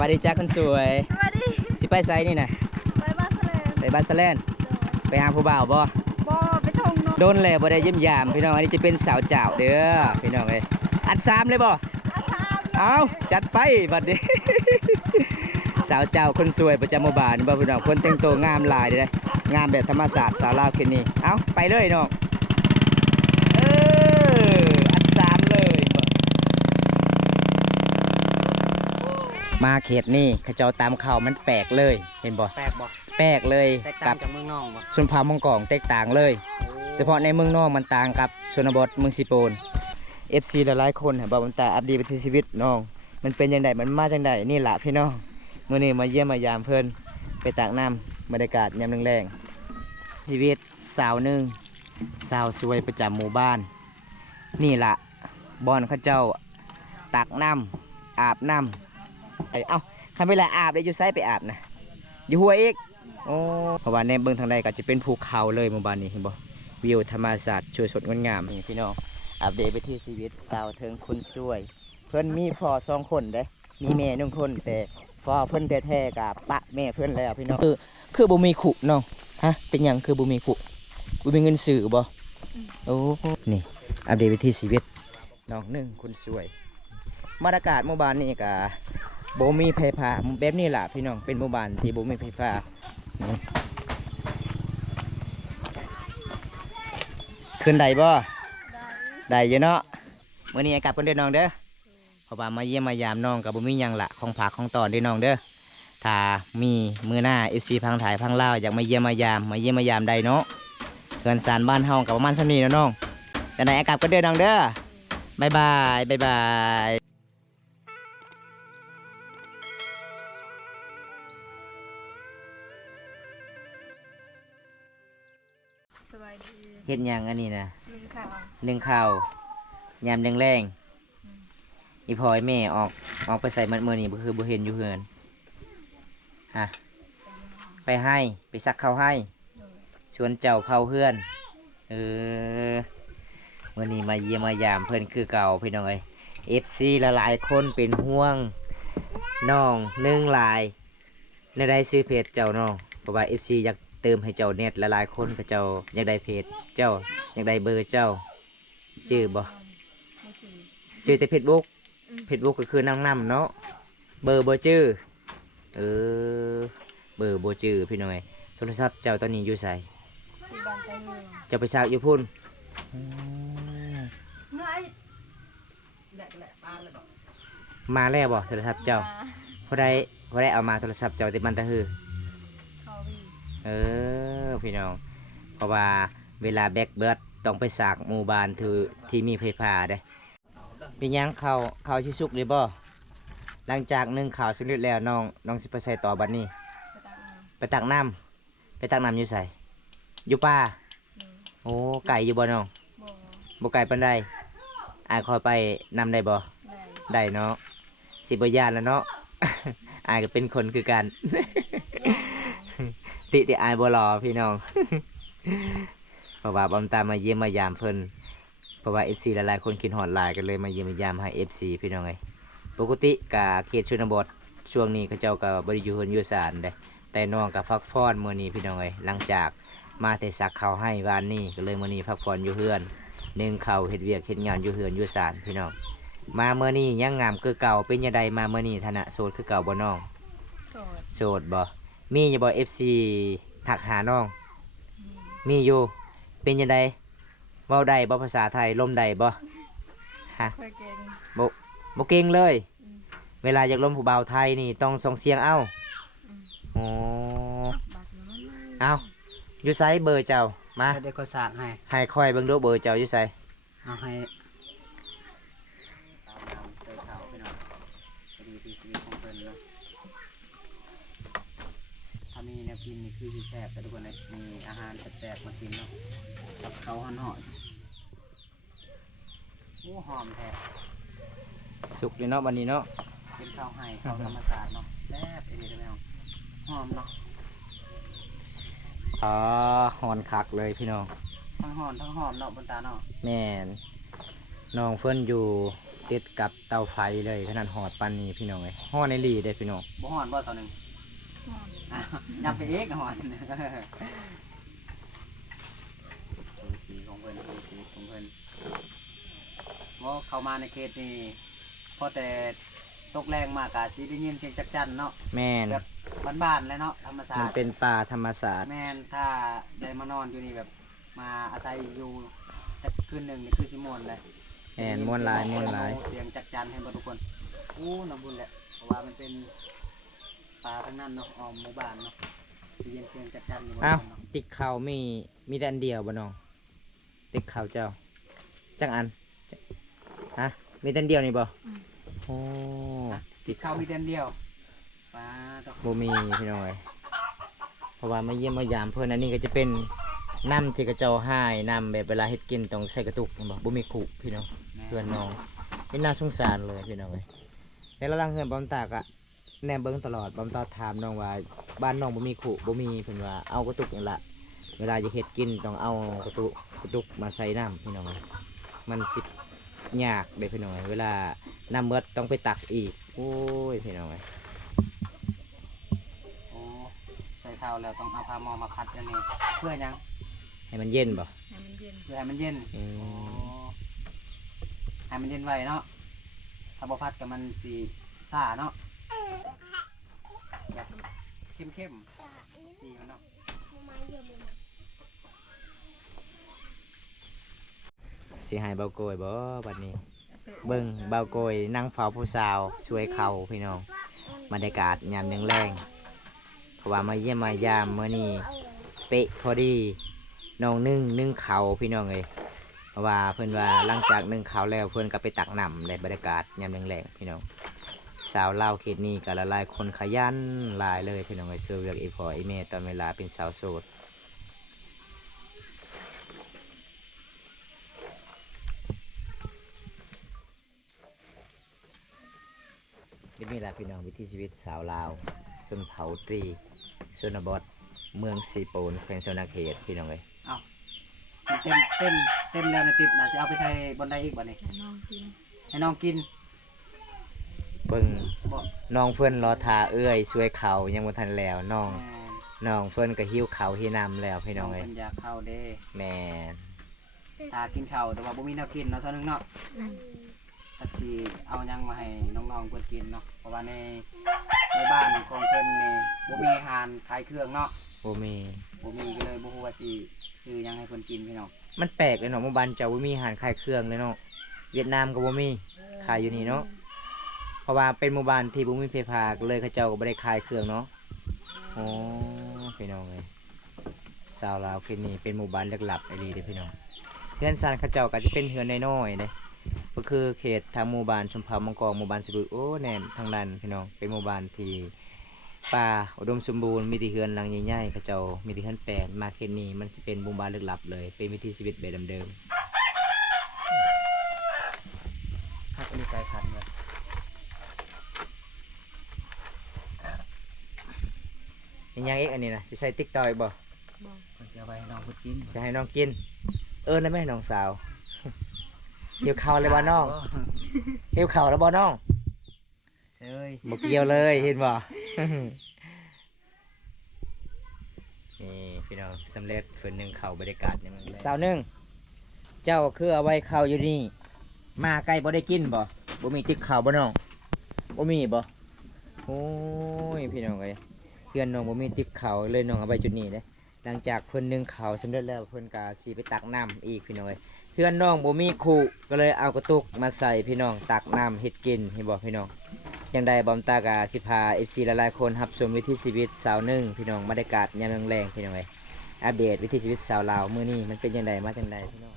วัสดีจ้าคนสวยสวัสดีสิไปไซนี่นะไปบ้านทะเลไปบาร์เซเลนไปหาผู้บ่าวบ่บ่ไปทงเนาะโดนแล้วบ่ได้เยี่ยมยามพี่น้องอันนี้จะเป็นสาวเจ้าเด้อพี่น้องเอ้ยอัน3เลยบ่เอาจัดไปบัดนี้ สาวเจ้าคนสวยประจำหมู่บ้านบ่พี่น้องคนแต่งตัวงามหลายเด้องามแบบธรรมศาสตร์สาวลาวคนนี้เอาไปเลยน้องเอออัน3เลยบ่มาเขตนี่เขาเจ้าตามข่าวมันแปลกเลยเห็นบ่แปลกบ่แปลกเลยแตกต่างจากเมืองนอกบ่ชนเผ่าเมืองกองแตกต่างเลยเฉพาะในเมืองนอกมันต่างกับชนบทเมืองสิโปน FC หลายๆคนเห็นบ่มันตาอัปเดตวิถีชีวิตน้องมันเป็นจังไดมันมาจังไดนี่ล่ะพี่น้องมื้อนี้มาเยี่ยมมายามเพิ่นไปตากน้ำบรรยากาศยามแรงๆชีวิตสาวหนึ่งสาวสวยประจำหมู่บ้านนี่ล่ะบอนเขาเจ้าตักน้ำอาบน้ำเอ้าคันเวลาอาบได้อยู่ไสไปอาบนะอยู่หัวอีกโอ้เพราะว่าในเบื้องทางใดก็จะเป็นภูเขาเลยหมู่บ้านนี้เห็นบ่วิวธรรมชาติสวยสดงดงามนี่พี่น้องอัปเดตไปที่ชีวิตสาวเทิงคนสวยเพิ่นมีพ่อ2คนเด้มีแม่1คนแต่พ่อเพิ่นแท้ๆกับปะแม่เพิ่นแล้วพี่น้องคือบ่มีขุน้องฮะเป็นหยังคือบ่มีขุบ่มีเงินซื้อบ่โอ้นี่อัปเดตไปที่ชีวิตน้องหนึ่งคนสวยบรรยากาศหมู่บ้านนี้ก็บ่มีไฟฟ้าแบบนี้ล่ะพี่น้องเป็นหมู่บ้านที่บ่มีไฟฟ้าขึ้นได้บ่ได้อยู่เนาะมื้อนี้กลับกันเด้อน้องเด้อเพราะว่ามาเยี่ยมมายามน้องกับบ่มีหยังละของผักของตอนเด้อน้องเด้อถ้ามีมื้อหน้า FC พังถ่ายพังลาวอยากมาเยี่ยมมายามได้เนาะเฮือนศาลบ้านเฮาก็ประมาณส่ำนี้เนาะน้องจังได๋กลับกันเด้อน้องเด้อบ๊ายบายบ๊ายบายสวัสดีเฮ็ดหยังอันนี้นะ ลุงข่าว นึ่งข้าวยามแรงๆอีพ่อไอ้แม่ออกไปใส่มื้อนี้บ่คือบ่เห็นอยู่เฮือนฮะไปให้ไปซักข้าวให้ชวนเจ้าเผาเฮือนมื้อนี้มาเยี่ยมมายามเพิ่นคือเก่าพี่น้องเอ้ย FC หลายๆคนเป็นห่วงน้องนึ่งหลายในได้ซื้อเพจเจ้าน้องเพราะว่า FC อยากเติมให้เจ้าเน็ตหลายๆคนก็เจ้าอยากได้เพจเจ้าอยากได้เบอร์เจ้าชื่อบ่ชื่อแต่เพจบุ๊กก็คือน้ำเนาะเบอร์บ่ชื่อเบอร์บ่ชื่อพี่น้องเอ้ยโทรศัพท์เจ้าตอนนี้อยู่ไส ที่บ้านไปเมือง เจ้าไปซักอยู่พุ่น เมื่อไอ้ มาแล้วบ่โทรศัพท์เจ้าพอได้เอามาโทรศัพท์เจ้าติดมันตะฮือ เขาวี พี่น้องเพราะว่าเวลาแบกเบิดต้องไปสากหมู่บ้านที่มีไฟฟ้าเด้เป็นยังข้าวชิสุกเลยบ่หลังจากนึ่งข้าวสุกแล้วน้องสิไปใส่ต่อบัดนี้ไปตักน้ำอยู่ใส่อยู่ป่าโอ้ไก่อยู่บ่น้อง บ่ บ่ไก่ปานใดคอยไปนำได้บ่ ได้ ได้เนาะสิบ่ย่านแล้วเนาะ ก็เป็นคนคือกัน ติอายบ่รอพี่น้อง เพราะว่าบอมตามมาเยี่ยมมายามเพิ่นเพราะว่า FC หลายๆคนคิดฮอดหลายกันเลยมาเยี่ยมมายามให้ FC พี่น้องเอ้ยปกติกะเขตชนบทช่วงนี้เขาเจ้าก็บ่ได้อยู่เฮือนอยู่ศาลเด้แต่น้องก็พักผ่อนมื้อนี้พี่น้องเอ้ยหลังจากมาแต่ซักข้าวให้วานนี้ก็เลยมื้อนี้พักผ่อนอยู่เฮือนนึ่งข้าวเฮ็ดเวียกเฮ็ดงานอยู่เฮือนอยู่ศาลพี่น้องมามื้อนี้ยังงามคือเก่าเป็นจังไดมามื้อนี้ฐานะโสดคือเก่าบ่น้อง โสด โสดบ่มีอยู่บ่ FC ทักหาน้องมีอยู่เป็นจังไดเว้าได้บ่ภาษาไทยล่มได้บ่ฮะ เคยเก่ง บ่เก่งเลย เวลาอยากล้มผู้บ่าวไทยนี่ต้องส่งเสียงเอ้าอ๋อ บักน้อย เอาอยู่ไสเบอร์เจ้ามา เด็กก็สากให้ ให้ค่อยเบิ่งดูเบอร์เจ้าอยู่ไส เอาให้ตามน้ำใส่ข้าวไปหน่อยพอดีที่ชีวิตของเพิ่นเนาะถ้ามีแนวกินนี่คือสิแซ่บแต่ทุกคนเลยมีอาหารแซ่บๆมากินเนาะกับข้าวห่อนๆโอ้หอมแท้ สุกอยู่เนาะวันนี้เนาะ เป็นข้าวไห่ข้าวธรรมศาสตร์เนาะแซ่บเป็นยังไงหอมเนาะ อ๋อฮอนคักเลยพี่น้อง ทั้งหอมทั้งหอมเนาะบนตาเนาะ แม่น น้องเพิ่นอยู่ติดกับเตาไฟเลยขนาดหอดปันนี้พี่น้องเอ้ยห่อในลีได้พี่น้อง บ่ฮ้อนบ่เสาหนึ่ง หอม อ่ะยับไปเอกฮ้อนสีของเพิ่นสีของเพิ่นว่าเข้ามาในเขตนี่พอแต่ตกแรงมากกะสิได้ยินเสียงจักจั่นเนาะ แม่น แบบบ้านๆเลยเนาะธรรมศา มั ส น ตร์ เป็นป่าธรรมศาสตร์ แม่นถ้าได้มานอนอยู่นี่แบบมาอาศัยอยู่จักคืนหนึ่งนี่คือสิม่วนเลย แม่นม่วนหลายม่วนหลาย เสียงจักจันให้บ่ทุกคนอู้น้ำบุญแหละเพราะว่ามันเป็นป่าทั้งนั้นเนาะอ้อมหมู่บ้านเนาะได้ยินเสียงจักจันอยู่บ่ อ้าว เนาะ ติ๊กข้าวมีแต่อันเดียวบ่น้องติ๊กข้าวเจ้าจังอันฮะมีแต่อันเดียวนี่บ่โอ้ติ๊ก เข้ามีเดือนเดียวป้าตก บ่มีพี่น้องเอ้ยเพราะว่ามาเยี่ยมมายามเพิ่นอันนี้ก็จะเป็นน้ำที่กระเจ้าให้น้ำแบบเวลาเฮ็ดกินต้องใส่กระตุกเห็นบ่มีขู่พี่น้อง เพื่อนน้องเป็นน่าสงสารเลยพี่น้องเอ้ยแต่ละหลังเฮือนบอมตากะแนมเบิ้งตลอดบอมตาถามน้องว่าบ้านน้องบ่มีขู่บ่มีเพิ่นว่าเอากระตุกนี่ละเวลาจะเฮ็ดกินต้องเอากระตุกมาใส่น้ำพี่น้องเอ้ยมันสิยากเด้พี่น้องเอ้ยเวลาน้ำเบิดต้องไปตักอีกโอ้ยพี่น้องเอ้ย โอ้ใส่เท้าแล้วต้องเอาผ้าหมอมาพัดอันนี้เพื่อหยัง ให้มันเย็นบ่ ให้มันเย็น เพื่อให้มันเย็น อื โอ้ ม ให้มันเย็นไว้เนาะถ้าบ่พัดกับมันสิซ่าเนาะแบบเข้มๆสีมันเนาะ สิให้เบาโกยบ่บัดนี้ เบิ่งเบาโกยนั่งเฝ้าผู้สาวช่วยเขาพี่น้องบรรยากาศยามยังแรงเพราะว่ามาเยี่ยมมายามเมื่อนี้เป๊ะพอดีน้องนึ่งเขาพี่น้องเอ้ยเพราะว่าเพิ่นว่าหลังจากนึ่งเขาแล้วเพิ่นก็ไปตักน้ำในบรรยากาศยามยังแรงพี่น้องสาวเล่าวเขตนี้ก็ละลายคนขยันหลายเลยพี่น้องเอ้ยเสื้อเวียกอีพออีเมตอนเวลาเป็นสาวโสดนี่แหละพี่น้องวิถีชีวิตสาวลาวชนเผ่าตรีชนบทเมืองสีโปนแขวงชนเขตพี่น้องเลย เอาเต็มแล้วในติ๊บน่ะสิเอาไปใส่บนไดอีกบ่นี่ ให้น้องกิน ให้น้องกิน เบิ่ง บ่ น้องเพื่อนรอทาเอื้อยช่วยเขายังบ่ทันแล้วน้อง แม่น น้องเพื่อนก็หิ้วเขาหิ้วนำแล้วพี่น้องเลย เพิ่นอยากเข้าเด้ แม่น ตากินข้าวแต่ว่าบ่มีแนวกินเนาะซะนึงเนาะตักสิเอาหยังมาให้น้องๆเพิ่นกินเนาะเพราะว่าในบ้านของเพิ่นนี่บ่มีอาหารขายเครื่องเนาะ บ่มี บ่มีก็เลยบ่ฮู้ว่าสิซื้อหยังให้เพิ่นกินพี่น้อง มันแปลกเลยเนาะหมู่บ้านเจ้าบ่มีอาหารขายเครื่องเลยเนาะเวียดนามก็บ่มีขายอยู่นี่เนาะเพราะว่าเป็นหมู่บ้านที่บ่มีไฟฟ้าก็เลยเขาเจ้าก็บ่ได้ขายเครื่องเนาะโอ้พี่น้องเลยสาวลาวเขตนี้เป็นหมู่บ้านเล็กลับไอ้ดีเด้อพี่น้องเฮือนซ่านเขาเจ้าก็จะเป็นเฮือนน้อยๆเด้ก็คือเขตทางหมู่บ้านชมเผ่ามังกรหมู่บ้านสิบึกโอ้แน่ทางนั้นพี่น้องเป็นหมู่บ้านที่ป่าอุดมสมบูรณ์มีแต่เฮือนหลังใหญ่ๆเขาเจ้ามีแต่เฮือนแปลนมาเขตนี้มันสิเป็นหมู่บ้านลึกลับเลยเป็นวิถีชีวิตแบบเดิม คักมีไก่ขันเลย ๆเป็นยังอีกอันนี้นะสิใส่ติ๊กตอยบ่ บอก เพิ่นสิเอาไปให้น้องเพิ่นกิน จะให้น้องกิน แล้วแม่น้องสาว หิวข้าวเลยบ่น้องหิวข้าวแล้วบ่น้อง เซย บ่เกี่ยวเลยเห็นบ่ นี่พี่น้องสำเร็จฝืนหนึ่งเข่าบรรยากาศในเมืองสาวหนึ่งเจ้าคือเอาไว้ข้าวอยู่นี่ มาใกล้บ่ได้กินบ่บ่มีติ๊กข้าวบ่น้องบ่มีบ่โอ้ยพี่น้องเอ้ยเพื่อนน้องบ่มีติ๊กข้าวเลยน้องเอาไว้จุดนี้เด้หลังจากเพิ่นนึ่งข้าวสำเร็จแล้วเพิ่นก็สิไปตักน้ำอีกพี่น้องเอ้ยเพื่อนน้องบ่มีขู่ก็เลยเอากระตุกมาใส่พี่น้องตักน้ำเฮ็ดกินเห็นบ่พี่น้องอย่างใดบอมตากาสิพา FC หลายๆคนรับชมวิถีชีวิตสาวหนึ่งพี่น้องบรรยากาศยามแรงๆพี่น้องเอ้ยอัปเดตวิถีชีวิตสาวลาวมื้อนี้มันเป็นจังไดมาจังไดพี่น้อง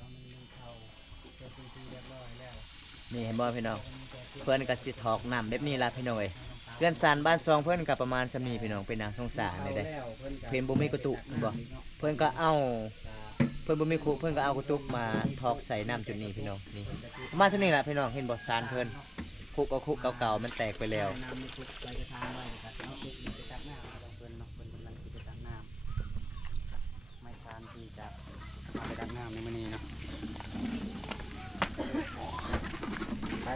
นี่เห็นบ่พี่น้องเพิ่นก็สิถอกน้ำแบบนี้ล่ะพี่น้องเอ้ยเพื่อนสานบ้านซองเพิ่นก็ประมาณซำนี้พี่น้องเป็นนางสงสารนี่เด้ เพิ่นบ่มีกระตุกบ่เพิ่นก็เอาเพิ่นบ่มีคุเพิ่นก็เอากระตุกมาทอกใส่น้ำจุดนี้พี่น้องนี่ประมาณเท่านี้ล่ะพี่น้องเห็นบ่ซานเพิ่นคุกก็คุกเก่าๆมันแตกไปแล้ว น้ำมีทุกไปจะทางไว้ก็สิเอาทุกนี่ไปตักน้ำเอาเพิ่นเนาะเพิ่นกำลังสิไปตักน้ำไม่ทานที่จะเอาไปตักน้ำในมื้อนี้เนาะ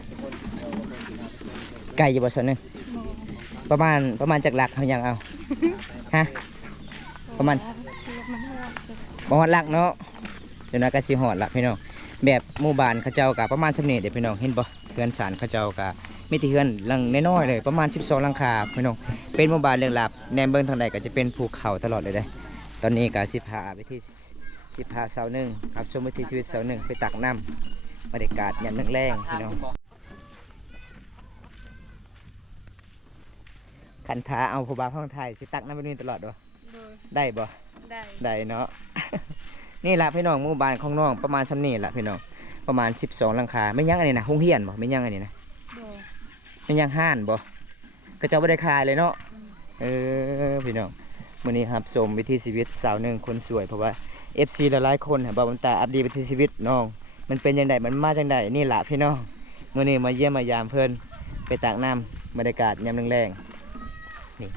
ทุกคนเราบ่เคยกินเอาทุกคน ไก่อยู่บ่สนหนึง บ่ ประมาณจักหลักเฮายังเอาฮะ ประมาณ มันฮอดจะ บ่ฮอดหลักเนาะเดี๋ยวน้อยก็สิฮอดละพี่น้องแบบหมู่บ้านเขาเจ้าก็ประมาณสำนี้เด้อพี่น้องเห็นบ่เฮือนศาลเขาเจ้าก็มีแต่เฮือนหลังน้อยๆเลยประมาณ12หลังคาพี่น้องเป็นหมู่บ้านเรื่องลับแนมเบิ่งทางใดก็จะเป็นภูเขาตลอดเลยเด้อตอนนี้ก็สิพาไปที่สิพาเสาหนึงครับชมวิถีชีวิตเสาหนึงไปตักน้ำบรรยากาศยามแรงๆพี่น้องคันท้าเอาผู้บ่าวของไทยสิตักน้ำไปนี่ตลอดบ่ โดย ได้บ่ ได้ ได้เนาะ นี่ละพี่น้องหมู่บ้านของน้องประมาณซ้ำนี่ละพี่น้องประมาณ12หลังคาไม่ยังอันนี้นะโรงเรียนบ่ไม่ยังอันนี้นะ โดย ไม่ยังห้านบ่ก็เจ้าบ่ได้ขายเลยเนาะเออพี่น้องมื้อนี้ครับชมวิถีชีวิตสาวหนึงคนสวยเพราะว่า FC หลายๆคนบ่าวบนตาอัปเดตวิถีชีวิตน้องมันเป็นจังไดมันมาจังไดนี่ล่ะพี่น้องมื้อนี้มาเยี่ยมมายามเพิ่นไปตักน้ำบรรยากาศยามแรงๆนี่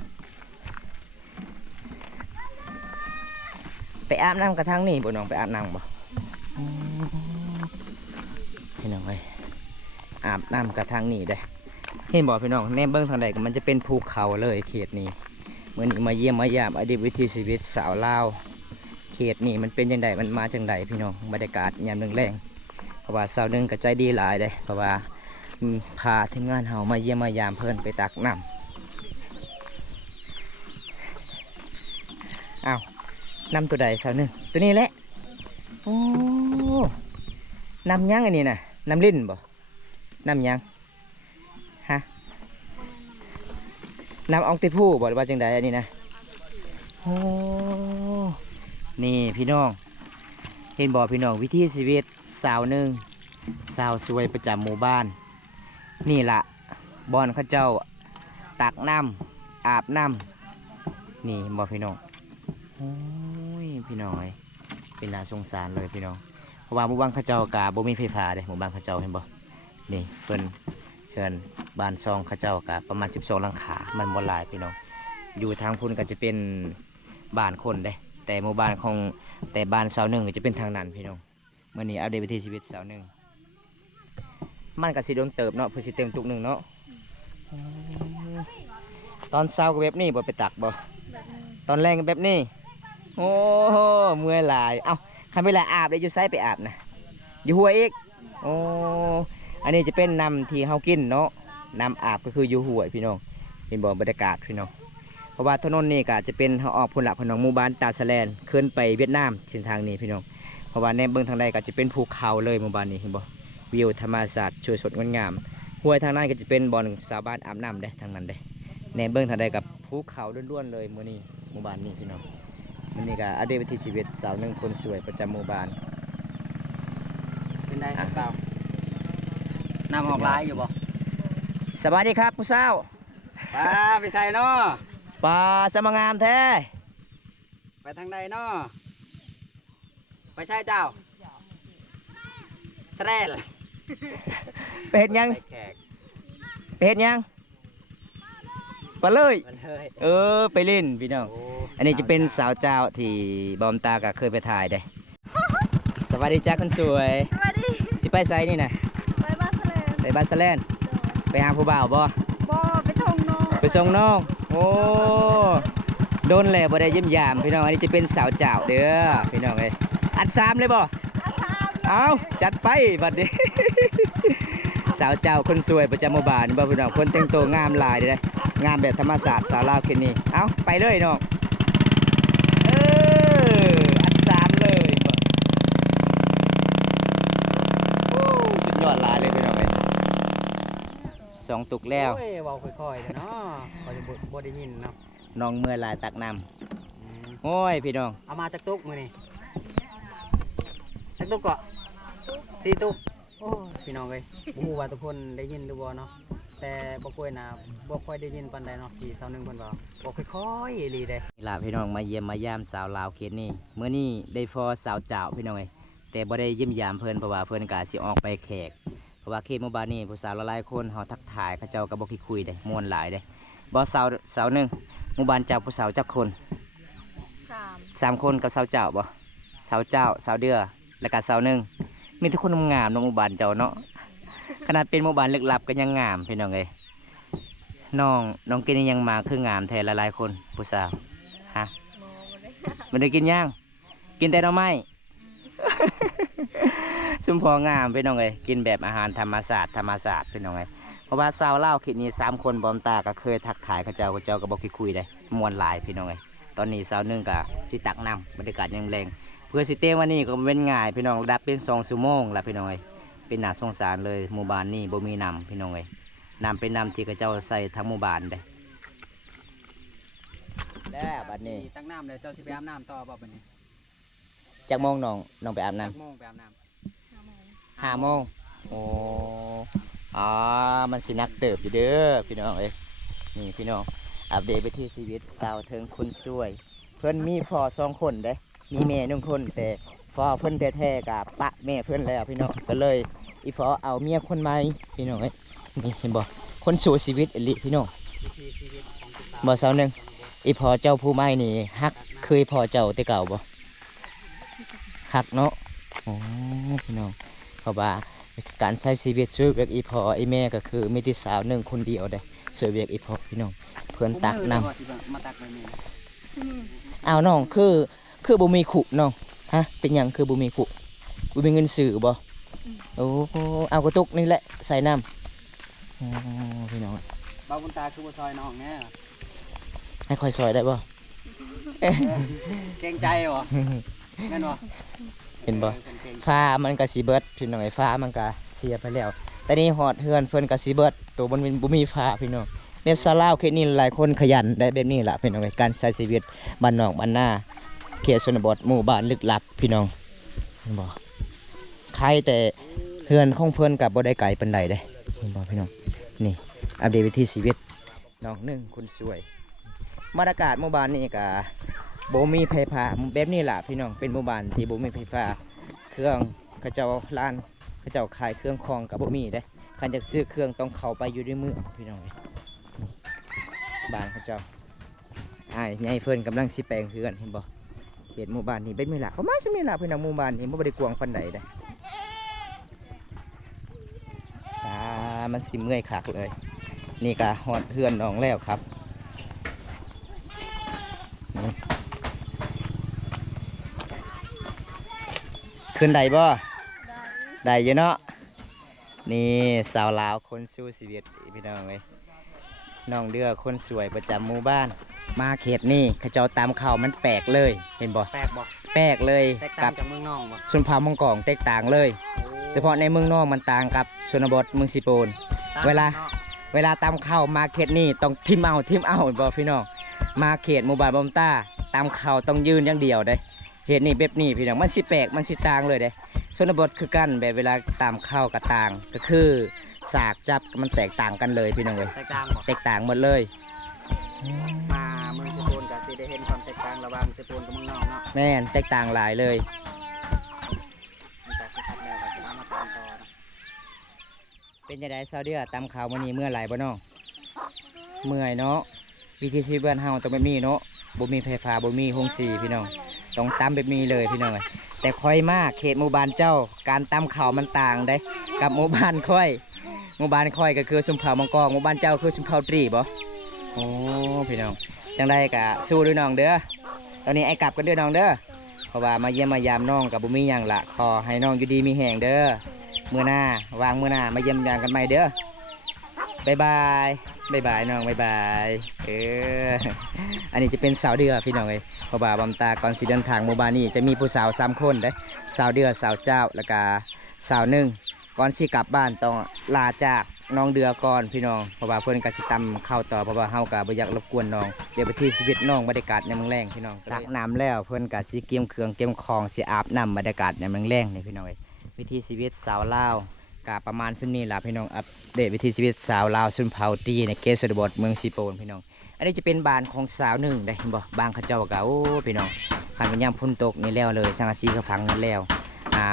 ไปอาบน้ำกระทั่งนี่บ่น้องไปอาบน้ำบ่ พี่น้องเอ้ยอาบน้ำกระทางนี่ได้เห็นบอกพี่น้องแนมเบิ้งทางใดก็มันจะเป็นภูเขาเลยเขตนี้เมื่อนี้มาเยี่ยมมายามอดีตวิถีชีวิตสาวลาวเขตนี้มันเป็นยังไงมันมาจังใดพี่น้องบรรยากาศยามแรงๆเพราะว่าสาวหนึงก็ใจดีหลายเลยเพราะว่าพาทีมงานเฮามาเยี่ยมมายามเพิ่นไปตักน้ำอ้าวน้ำตัวใดสาวหนึงตัวนี้แหละโอ้ น้ำยังอันนี้นะน้ำลิ้นบ่น้ำยังฮะน้ำอองติผู้บ่หรือว่าจังใดอันนี้นะโอ้นี่พี่น้องเห็นบ่พี่น้องวิถีชีวิตสาวหนึ่งสาวสวยประจำหมู่บ้านนี่ล่ะบอนเขาเจ้าตักน้ำอาบน้ำนี่บ่พี่น้องโอ้ยพี่น้องเอ้ยเป็นน่าสงสารเลยพี่น้องเพราะว่าหมู่บ้านเขาเจ้ากาบ่มีไฟฟ้าเด้หมู่บ้านเขาเจ้าเห็นบ่นี่เพิ่นเฮือนบ้านซองเขาเจ้ากาประมาณ12หลังคามันบ่หลายพี่น้องอยู่ทางพุ่นก็จะเป็นบ้านคนเด้แต่หมู่บ้านของแต่บ้านสาวหนึ่งก็จะเป็นทางนั้นพี่น้องมื้อนี้อัปเดตวิถีชีวิตสาวหนึ่งมันก็สิโดนเติบเนาะเพื่อสิเต็มตุกหนึงเนาะตอนเช้าก็แบบนี้บ่ไปตักบ่ แบบนี้ ตอนแรงก็แบบนี้โอ้โหเมื่อยหลายเอ้าคันเวลาอาบได้อยู่ไสไปอาบนะอยู่หัวอีกโอ้อันนี้จะเป็นน้ำที่เฮากินเนาะน้ำอาบก็คืออยู่หัวพี่น้องเห็นบ่บรรยากาศพี่น้องเพราะว่าถนนนี้ก็จะเป็นเฮาออกพุ่นละพี่น้องหมู่บ้านตาสะแลนขึ้นไปเวียดนามเส้นทางนี้พี่น้องเพราะว่าในเบื้องทางใดก็จะเป็นภูเขาเลยหมู่บ้านนี้เห็นบ่วิวธรรมชาติสวยสดงดงามห้วยทางนั้นก็จะเป็นบ่อนชาวบ้านอาบน้ำเด้ทางนั้นเด้ในเบื้องทางใดกับภูเขาล้วนๆเลยมื้อนี้หมู่บ้านนี้พี่น้องมื้อนี้ก็อัปเดตวิถีชีวิตสาวหนึ่งคนสวยประจำหมู่บ้าน เป็นได้เปล่าน้ำออกลายอยู่บ่ สวัสดีครับผู้สาว ป้าไปใส่เนาะ ปลาสมงามแท้ ไปทางใดเนาะไปใช่เจ้าแสรล ไปเห็ดหยัง ไปแขก ไปเห็ดหยังไปเลย มันเลย ไปเล่นพี่น้อง โอ้ อันนี้จะเป็นสาวเจ้าที่บอมตาก็เคยไปถ่ายได้ สวัสดีจ้าคนสวย สวัสดี สิไปไซนี่นะ ไปบ้านทะเล ไปบ้านสะแลนไปหาผู้บ่าวบ่ บ่ไปทงน้อง ไปส่งน้องโอ้โดนแล้วบ่ได้เยี่ยมยามพี่น้องอันนี้จะเป็นสาวเจ้าเด้อพี่น้องเอ้ยอัด3เลยบ่ อาทาม เอาจัดไปบัดนี้ สาวเจ้าคนสวยประจำหมู่บ้านบ่พี่น้องคนแต่งตัวงามหลายเด้องามแบบธรรมศาสตร์สาวลาวเคนนี้เอาไปเลยน้องอัด3เลยบ่โอ้สุดยอดหลายเลยพี่น้องเอ้ย2ตุกแล้ว โอ้ยเว้าค่อยๆเด้อเนาะเขาจะบ่ได้ยินเนาะ น้องเมื่อยหลายตักน้ำโอ้ยพี่น้อง เอามาจากตุกมื้อนี้จากตุกก็4ตุกโอ้ยพี่น้องเอ้ยบ่ฮู้ว่าทุกคนได้ยินหรือบ่เนาะแต่บ่ค่อยน่ะบ่ค่อยได้ยินปานใดเนาะที่สาวหนึงเพิ่นเว้าบ่ค่อยๆอีหลีเด้ นี่ล่ะพี่น้องมาเยี่ยมมายามสาวลาวเขตนี้เมื่อนี้ได้ฟอสาวเจ้าพี่น้องเอ้ยแต่บ่ได้เยี่ยมยามเพิ่นเพราะว่าเพิ่นก็สิออกไปแขกเพราะว่าเขตหมู่บ้านนี้ผู้สาวหลายๆคนเฮาทักทายเขาเจ้าก็บ่คิดคุยได้ม่วนหลายเด้บ่สาวหนึงหมู่บ้านเจ้าผู้สาวจักคน 3 3คนกับสาวเจ้าบ่สาวเจ้าสาวเดือแล้วก็สาวหนึงมีแต่คนงามๆเนาะหมู่บ้านเจ้าเนาะ ขนาดเป็นหมู่บ้านลึกลับก็ยังงามพี่น้องเอ้ยน้องกินยังมาคืองามแทนหลายๆคนผู้สาวฮะมันได้กินย่างกินแต่หน่อไม้ ซุ่มพองามพี่น้องเอ้ยกินแบบอาหารธรรมศาสตร์พี่น้องเอ้ยเพราะว่าสาวเล่าวคิดนี้3 คนบอมตาก็เคยทักทายเขาเจ้าก็บอกคุยได้มวนหลายพี่น้องเอ้ยตอนนี้สาวหนึงก็สิตักน้ำบรรยากาศยังแรงเพื่อสิเต้วันนี้ก็เป็นง่ายพี่น้องดับเป็น2 ชั่วโมงละพี่น้องเอ้ยเป็นน่าสงสารเลยหมู่บ้านนี้บ่มีน้ำพี่น้องเอ้ยน้ำเป็นน้ำที่เขาเจ้าใส่ทั้งหมู่บ้านได้แล้วบัดนี้ ตั้งน้ำเลยเจ้าสิไปอาบน้ำต่อบ่บัดนี้ จักโมงน้องไปอาบน้ำ จักโมงไปอาบน้ำ 5 โมงโอ้มันสินักเติบอยู่เด้อพี่น้องเอ้ยนี่พี่น้องอัปเดตไปที่ชีวิตสาวเทิงคนสวย เพิ่นมีพ่อ2 คนเด้มีแม่1 คนแต่พ่อเพิ่นแท้ๆกับปะแม่เพิ่นแล้วพี่น้องก็เลยอีพ่อเอาเมียคนใหม่พี่น้องเอ้ยนี่เห็นบ่คนสู่ชีวิตอลิพี่น้อง วิถีชีวิตของผู้สาว บ่สาวหนึงอีพ่อเจ้าผู้ใหม่นี่ฮักเคยพ่อเจ้าแต่เก่าบ่ฮักเนาะโอ้พี่น้องเพราะว่าการใช้ชีวิตช่วยเวียกอีพ่ออีแม่ก็คือมีที่สาว1 คนเดียวได้ช่วยเวียกอีพ่อพี่น้องเพิ่นตักน้ำ มาตักเลยนี่ อ้าวน้องคือบ่มีขุน้องฮะเป็นหยังคือบ่มีขุบ่มีเงินซื้อบ่โอ้เอากระตุกนี่แหละใส่น้ำพี่น้อง บ่าวบุญตาคือบ่ซอยน้องแน่ ให้ค่อยซอยได้บ่ เกรงใจบ่แม่นบ่ เห็นบ่ เกรงใจ ฟ้ามันก็สิเบิดพี่น้องไอ้ฟ้ามันก็เสียไปแล้วแต่นี่ฮอดเฮือนเพิ่นก็สิเบิดตัวมันบ่มีฟ้าพี่น้องแบบซาลาวเขตนี้หลายคนขยันได้แบบนี้ล่ะพี่น้องการใช้ชีวิตบ้านนอกบ้านนาเขตชนบทหมู่บ้านลึกลับพี่น้องเห็นบ่ใครแต่เฮือนของเพิ่นก็บ่ได้ไกลปานใดเด้เห็นบ่พี่น้องนี่อัปเดตวิถีชีวิตน้องหนึงคนสวยบรรยากาศหมู่บ้านนี้ก็บ่มีไฟฟ้าแบบนี้ล่ะพี่น้องเป็นหมู่บ้านที่บ่มีไฟฟ้าเครื่องเขาเจ้าร้านเขาเจ้าขายเครื่องคองก็บ่มีเด้คันจะซื้อเครื่องต้องเข้าไปอยู่ในเมืองพี่น้องบ้านเขาเจ้าอ้ายใหญ่เพิ่นกำลังสิแปลงเฮือนเห็นบ่เขตหมู่บ้านนี้เป็นมีล่ะประมาณนี้ล่ะพี่น้องหมู่บ้านนี้บ่ได้กว้างปานใดเด้มันสิเมื่อยคักเลย นี่ก็ฮอดเฮือนน้องแล้วครับนี่ขึ้นได้บ่ได้อยู่เนาะนี่สาวลาวคนสู้ชีวิตพี่น้องเอ้ยน้องเดือคนสวยประจำหมู่บ้านมาเขตนี่เขาเจ้าตามข่าวมันแปลกเลยเห็นบ่ แปลกบ่ แปลกเลย แตก กั ต่าง บ จากเมืองนอกบ่ ชนเผ่ามังกรแตกต่างเลยเฉพาะในเมืองนอกมันต่างกับชนบทเมืองสิโปน เวลาตามเข้ามาเขตนี่ต้องทิมเอาบ่พี่น้องมาเขตหมู่บ้านบอมต้าตามเข้าต้องยืนอย่างเดียวเด้เขตนี่แบบนี้พี่น้องมันสิแปลกมันสิต่างเลยเด้ชนบทคือกันแบบเวลาตามเข้ากับต่างก็คือสากจับมันแตกต่างกันเลยพี่น้องเอ้ย แตกต่างบ่ แตกต่างหมดเลย มาเมืองสกลก็สิได้เห็นความแตกต่างระหว่างสกลกับเมืองนอกเนาะ แม่นแตกต่างหลายเลย มันจะคัดแล้วก็สิมาตามต่อนะ เป็นยังไงซาวเดียตามข่าวมื้อนี้เมื่อไหร่บ่น้องเมื่อยเนาะวิธีชีวิตบ้านเฮาต้องแบบนี้เนาะบ่มีไฟฟ้าบ่มีโรงสีพี่น้องต้องตามแบบนี้เลยพี่น้องเอ้ยแต่ค่อยมาเขตหมู่บ้านเจ้าการตามข่าวมันต่างได้กับหมู่บ้านค่อยหมู่บ้านค่อยก็คือชุมเผ่ามังกรหมู่บ้านเจ้าคือชุมเผ่าตรีบ่โอ้พี่น้องจังไดก็สู้ด้วยน้องเด้อตอนนี้ไอ้กลับกันเด้อน้องเด้อเพราะว่ามาเยี่ยมมายามน้องกับบ่มีหยังละขอให้น้องอยู่ดีมีแหงเด้อมื้อหน้าวางมื้อหน้ามาเยี่ยมยามกันใหม่เด้อบ๊ายบายบ๊ายบายน้องบ๊ายบายอันนี้จะเป็นสาวเดือพี่น้องเอ้ยเพราะว่าบำตาก่อนสิเดินทางหมู่บ้านนี้จะมีผู้สาว3 คนเด้สาวเดือสาวเจ้าแล้วก็สาวหนึ่งก่อนสิกลับบ้านต้องลาจากน้องเดือก่อนพี่น้องเพราะว่าเพิ่นก็สิตำเข้าวต่อเพราะว่าเฮาก็บ่อยากรบกวนน้องเดี๋ยวไปที่ชีวิตน้องบรรยากาศในเมืองแรงพี่น้องตักน้ำแล้วเพิ่นก็สิเก็บเครื่องเก็บของสิอาบน้ำบรรยากาศในเมืองแรงนี่พี่น้องเอ้ยวิถีชีวิตสาวลาวก็ประมาณซึ่งนี้ล่ะพี่น้องอัปเดตวิถีชีวิตสาวลาวชนเผ่าตีในเขตชนบทเมืองสิโปนพี่น้องอันนี้จะเป็นบ้านของสาวหนึ่งได้เห็นบ่บ้านเขาเจ้าก็โอ้พี่น้องคันมันยามฝนตกนี่แล้วเลยสังกะสีก็พังนี่แล้ว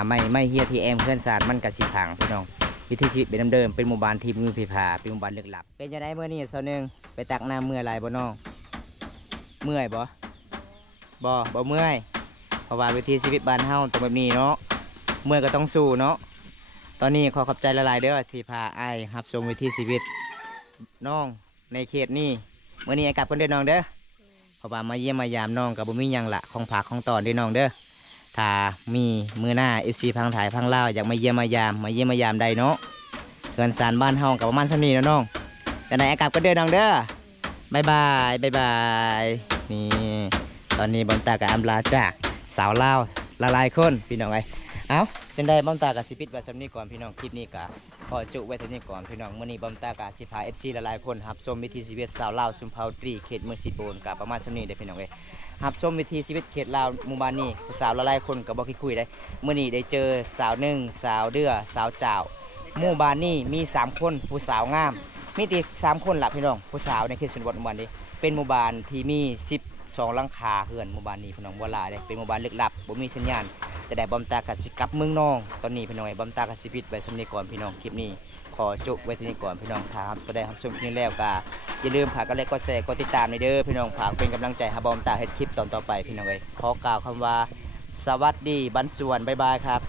ไม่เฮียที่แอมเพื่อนสารมันก็สิพังพี่น้องวิถีชีวิตเป็นเดิมเป็นหมู่บ้านที่มีไฟฟ้าเป็นหมู่บ้านลึกลับเป็นจังได๋มื้อนี้สาวหนึ่งไปตักน้ำเมื่อยหลายบ่น้องเมื่อยบ่เมื่อยเพราะว่าวิถีชีวิตบ้านเฮาต้องแบบนี้เนาะเมื่อยก็ต้องสู้เนาะ ตอนนี้ขอขอบใจละลายๆเด้อที่พาไอ้ายรับชมวิถีชีวิตน้องในเขตนี้เมื่อนี้ไอ้กลับกันเด้อน้องเด้อเพราะว่ามาเยี่ยมมายามน้องกับบุมีหยังละของผากของตอนเด้อน้องเด้อถ้ามีมือหน้าเอฟซีพังถ่ายพังเล่าวอยากมาเยี่ยมมายามใดเนาะเกินสารบ้านเฮากับประมาณสักนี้นะน้องแต่ไหนไอ้กลับกันเด้อน้องเด้อบายบายบายบายนี่ตอนนี้บอมตากับอัมลาจากสาวลาวละลายคนพี่น้องไอ้เอ้า จังได้บอมตากับสิปิดไว้สำนี้ก่อนพี่น้องคลิปนี้ก็ขอจุไว้เท่านี้ก่อนพี่น้องมื้อนี้บอมตากับสิพา FC หลายๆคนรับชมวิถีชีวิตสาวลาวซุมเผาตรีเขตเมืองสิโปนกับประมาณสำนี้เด้อพี่น้องเอ้ยรับชมวิถีชีวิตเขตลาวหมู่บ้านนี้ผู้สาวหลายๆคนก็บ่คิดคุยได้มื้อนี้ได้เจอสาวหนึ่งสาวเดือสาวเจ้าหมู่บ้านนี้มี3คนผู้สาวงามมีแต่3คนล่ะพี่น้องผู้สาวในเขตชนบทหมู่บ้านนี้เป็นหมู่บ้านที่มี12หลังคาเฮือนหมู่บ้านนี้พี่น้องบ่หลายเด้เป็นหมู่บ้านลึกลับบ่มีสัญญาณ แต่ได้บอมตากับสิกลับเมืองน้องตอนนี้พี่น้องไอ้บอมตากับสิปิดไว้สำนีก่อนพี่น้องคลิปนี้ขอจุไว้ที่นี่ก่อนพี่น้องครับก็ได้รับชมคลิปนี้แล้วก็อย่าลืมฝากกันไลค์กดแชร์กดติดตามในเด้อพี่น้องฝากเป็นกำลังใจให้บอมตาเฮ็ดคลิปตอนต่อไปพี่น้องเอ้ยขอกล่าวคำว่าสวัสดีบันส่วนบ๊ายบายครับ